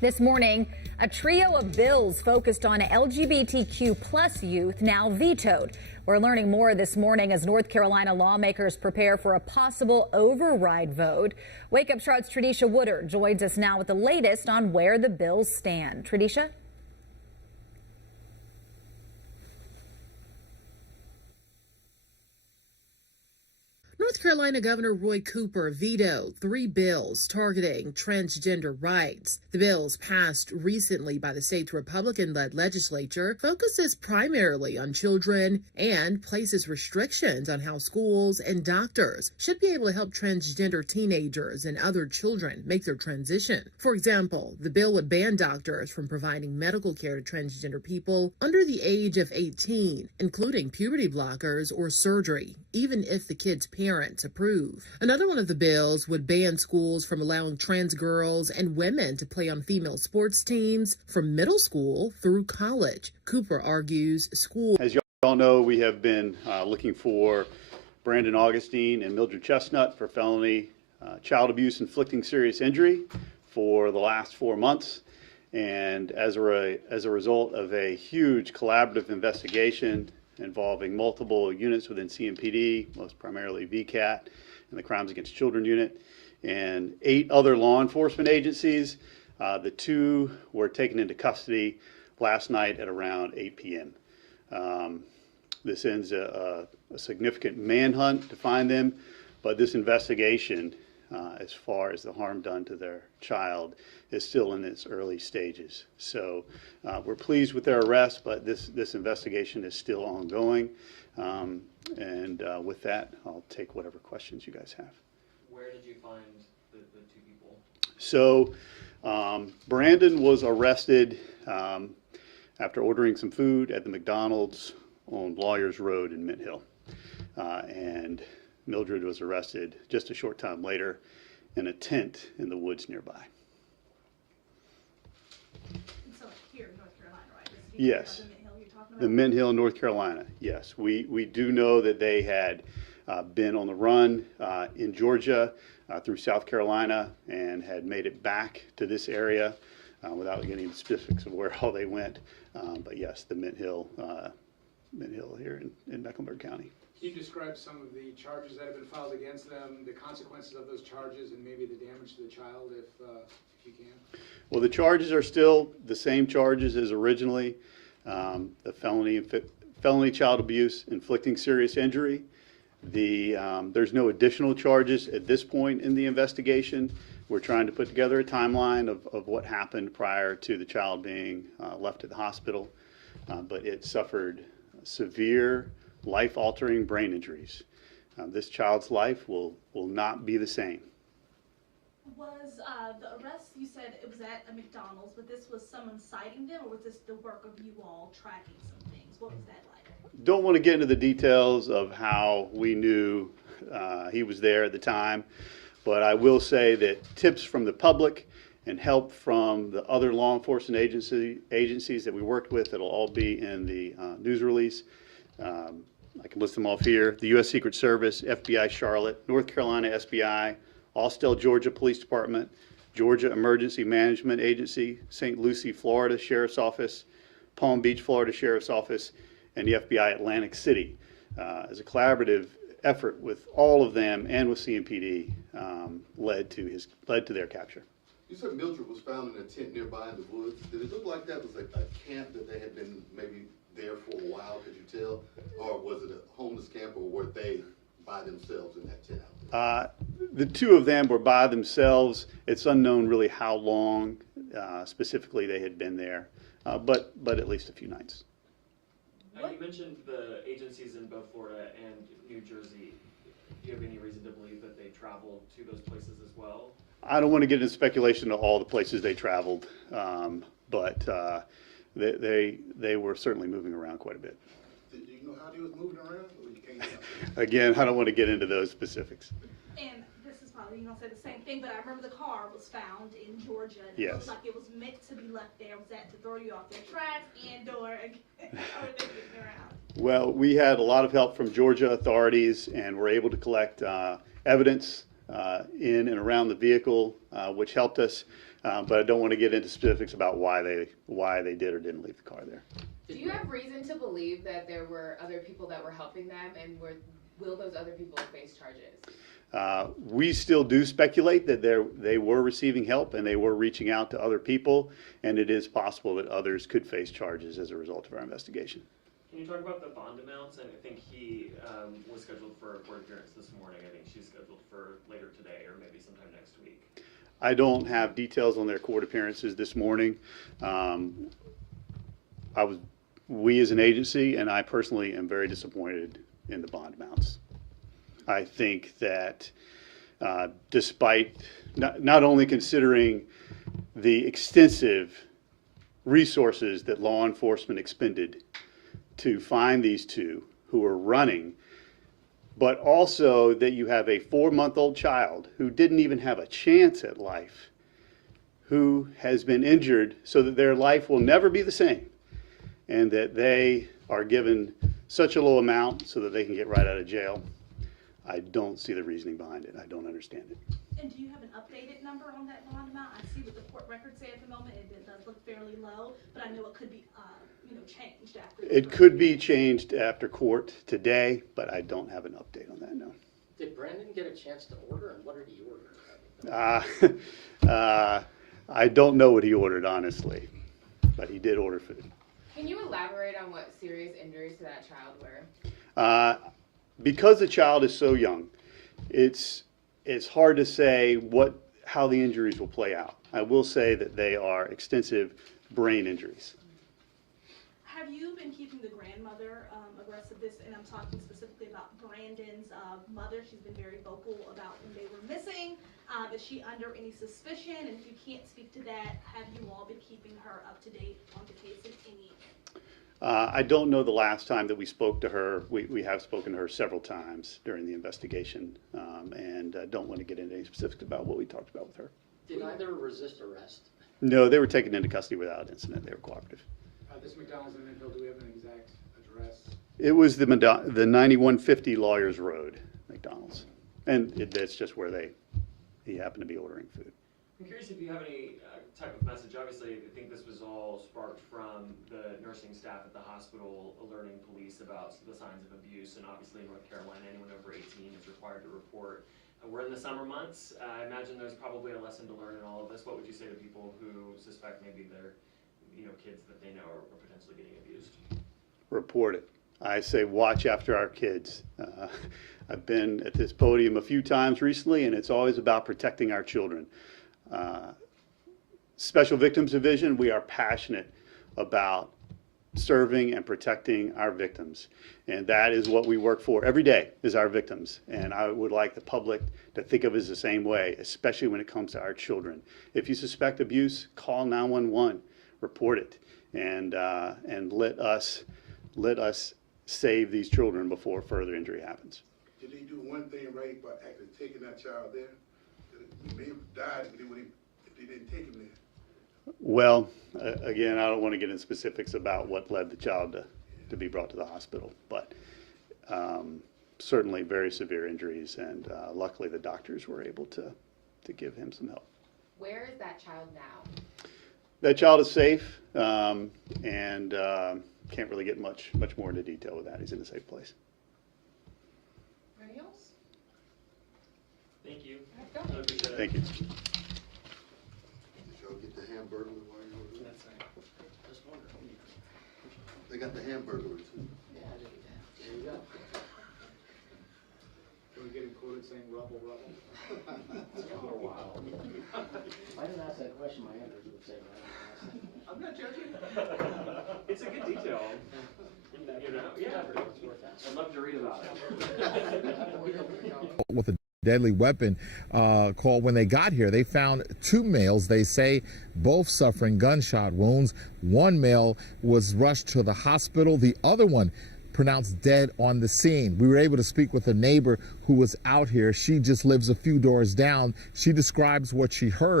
This morning, a trio of bills focused on LGBTQ plus youth now vetoed. We're learning more this morning as North Carolina lawmakers prepare for a possible override vote. Wake Up Charlotte's Tradisha Woodard joins us now with the latest on where the bills stand. Tradisha? North Carolina Governor Roy Cooper vetoed 3 bills targeting transgender rights. The bills passed recently by the state's Republican-led legislature focuses primarily on children and places restrictions on how schools and doctors should be able to help transgender teenagers and other children make their transition. For example, the bill would ban doctors from providing medical care to transgender people under the age of 18, including puberty blockers or surgery, even if the kid's parents approve. Another one of the bills would ban schools from allowing trans girls and women to play on female sports teams from middle school through college. Cooper argues schools. As you all know, we have been looking for Brandon Augustine and Mildred Chestnut for felony child abuse inflicting serious injury for the last 4 months. And as a result of a huge collaborative investigation involving multiple units within CMPD, most primarily VCAT and the Crimes Against Children unit, and 8 other law enforcement agencies. The 2 were taken into custody last night at around 8 p.m. This ends a significant manhunt to find them, but this investigation, as far as the harm done to their child, is still in its early stages. So we're pleased with their arrest, but this investigation is still ongoing. With that, I'll take whatever questions you guys have. Where did you find the 2 people? So Brandon was arrested after ordering some food at the McDonald's on Lawyers Road in Mint Hill. And Mildred was arrested just a short time later in a tent in the woods nearby. So here in North Carolina, right? Yes. The Mint Hill you're talking about? The Mint Hill, North Carolina. Yes, we do know that they had been on the run in Georgia through South Carolina and had made it back to this area without getting into specifics of where all they went. But yes, the Mint Hill here in Mecklenburg County. Can you describe some of the charges that have been filed against them, the consequences of those charges, and maybe the damage to the child, if you can? Well, the charges are still the same charges as originally. The felony child abuse inflicting serious injury. There's no additional charges at this point in the investigation. We're trying to put together a timeline of what happened prior to the child being left at the hospital, but it suffered severe life-altering brain injuries. This child's life will not be the same. Was the arrest, you said it was at a McDonald's, but this was someone citing them, or was this the work of you all tracking some things? What was that like? Don't want to get into the details of how we knew he was there at the time, but I will say that tips from the public and help from the other law enforcement agencies that we worked with, that'll all be in the news release. I can list them off here. The U.S. Secret Service, FBI Charlotte, North Carolina SBI, Austell, Georgia Police Department, Georgia Emergency Management Agency, St. Lucie, Florida Sheriff's Office, Palm Beach, Florida Sheriff's Office, and the FBI Atlantic City. As a collaborative effort with all of them and with CMPD led to their capture. You said Mildred was found in a tent nearby in the woods. Did it look like that was a camp that they had been maybe there for a while, could you tell? Or was it a homeless camp, or were they by themselves in that tent out there? The 2 of them were by themselves. It's unknown really how long specifically they had been there, but at least a few nights. You mentioned the agencies in both Florida and New Jersey. Do you have any reason to believe that they traveled to those places as well? I don't want to get into speculation of all the places they traveled, but they were certainly moving around quite a bit. Do you know how they was moving around, or you can't tell? Again, I don't want to get into those specifics. And this is probably, you don't say the same thing, but I remember the car was found in Georgia. And Yes. It looked like it was meant to be left there. Was that to throw you off their tracks and/or how are they getting around? Well, we had a lot of help from Georgia authorities and were able to collect evidence in and around the vehicle, which helped us. But I don't want to get into specifics about why they did or didn't leave the car there. Do you have reason to believe that there were other people that were helping them, and will those other people face charges? We still do speculate that they were receiving help and they were reaching out to other people, and it is possible that others could face charges as a result of our investigation. Can you talk about the bond amounts? And I think he was scheduled for a court appearance this morning. I think she's scheduled for later today or maybe sometime next week. I don't have details on their court appearances this morning. We as an agency, and I personally am very disappointed in the bond amounts. I think that despite not only considering the extensive resources that law enforcement expended to find these two who are running, but also that you have a 4-month-old child who didn't even have a chance at life, who has been injured so that their life will never be the same, and that they are given such a low amount so that they can get right out of jail. I don't see the reasoning behind it. I don't understand it. And do you have an updated number on that bond amount? I see what the court records say at the moment, and it does look fairly low, but I know it could be, changed after. It could be changed after court today, but I don't have an update on that, no. Did Brandon get a chance to order, and what did he order? I don't know what he ordered, honestly, but he did order food. Can you elaborate on what serious injuries to that child were? Because the child is so young, it's hard to say how the injuries will play out. I will say that they are extensive brain injuries. Have you been keeping the grandmother abreast of this? And I'm talking specifically about Brandon's mother. She's been very vocal about when they were missing. Is she under any suspicion? And if you can't speak to that, have you all been keeping her up to date on the case in any? I don't know the last time that we spoke to her. We have spoken to her several times during the investigation, and don't want to get into any specifics about what we talked about with her. Did either resist arrest? No, they were taken into custody without incident. They were cooperative. This McDonald's in Midville, do we have an exact address? It was the 9150 Lawyers Road, McDonald's, and that's just where he happened to be ordering food. I'm curious if you have any type of message. Obviously, I think this was all sparked from the nursing staff at the hospital alerting police about the signs of abuse, and obviously in North Carolina, anyone over 18 is required to report. We're in the summer months. I imagine there's probably a lesson to learn in all of this. What would you say to people who suspect maybe they're kids that they know are potentially getting abused? Report it. I say watch after our kids. I've been at this podium a few times recently, and it's always about protecting our children. Special Victims Division, we are passionate about serving and protecting our victims, and that is what we work for every day, is our victims. And I would like the public to think of us the same way, especially when it comes to our children. If you suspect abuse, call 911. Report it, and let us save these children before further injury happens. Did he do one thing right by actually taking that child there? He may have died if they didn't take him there. Well, again, I don't want to get into specifics about what led the child to be brought to the hospital, but certainly very severe injuries, and luckily the doctors were able to give him some help. Where is that child now? That child is safe, and can't really get much more into detail with that. He's in a safe place. Anything else? Thank you. Thank you. Did y'all get the hamburger while you were there? Just wondering. They got the hamburger too. Yeah, I did that. There you go. Can we get him quoted saying rubble, rubble? For a while. If I didn't ask that question, my answer would say that. I'm not judging. It's a good detail. Yeah. I'd love to read about it. With a deadly weapon called. When they got here, they found 2 males, they say, both suffering gunshot wounds. One male was rushed to the hospital. The other one pronounced dead on the scene. We were able to speak with a neighbor who was out here. She just lives a few doors down. She describes what she heard.